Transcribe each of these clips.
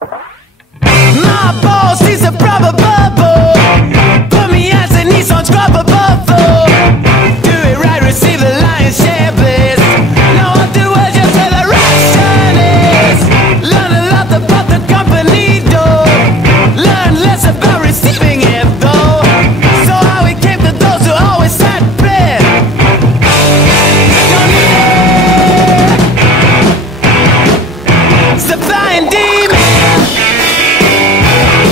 My boss is a proper bubble. Put me as a Nissan scrubber bubble. Do it right, receive the lion's share, please. No one do it just where the ration is. Learn a lot about the company, though. Learn less about receiving it, though. So how it came to those who always had bread. Don't need it. Supply and demand.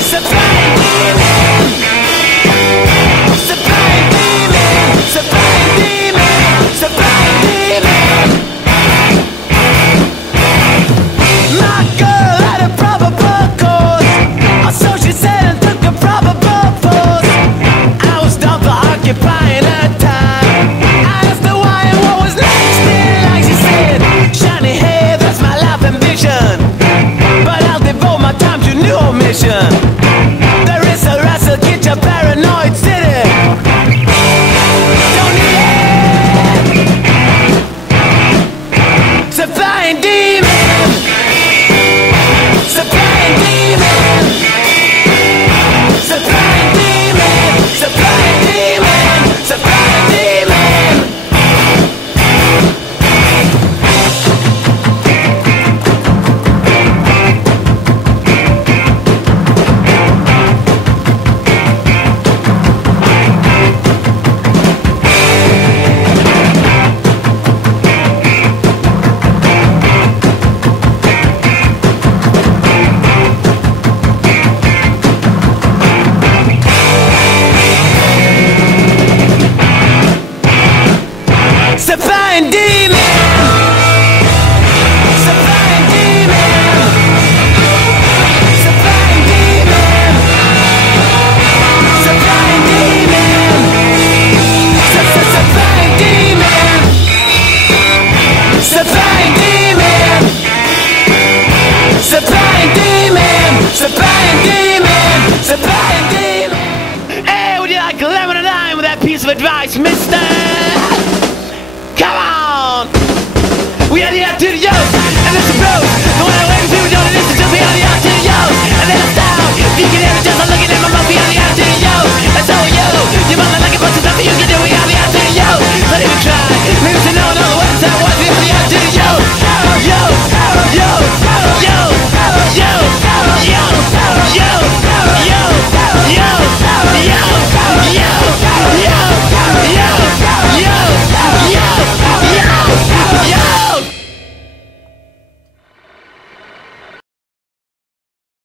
Supply and demand. Supply and demand. Supply and demand. Supply and demand. My girl had a probable cause, or so she said, and took a probable pose. I was done for occupying her time. I asked her why and what was next, and like she said, shiny hair, that's my life ambition. But I'll devote my time to new mission. There is a wrestle, get your paranoid city. Don't need it. Supply and demand. Supply and demand. Supply and demand. Supply and demand. Supply and demand. Supply and demand. Supply and demand. Supply and demand. Supply and demand. Supply and demand. Supply and demand. Supply and demand. Supply and demand. Supply and demand. Hey, would you like a lemon and lime with that piece of advice, mister?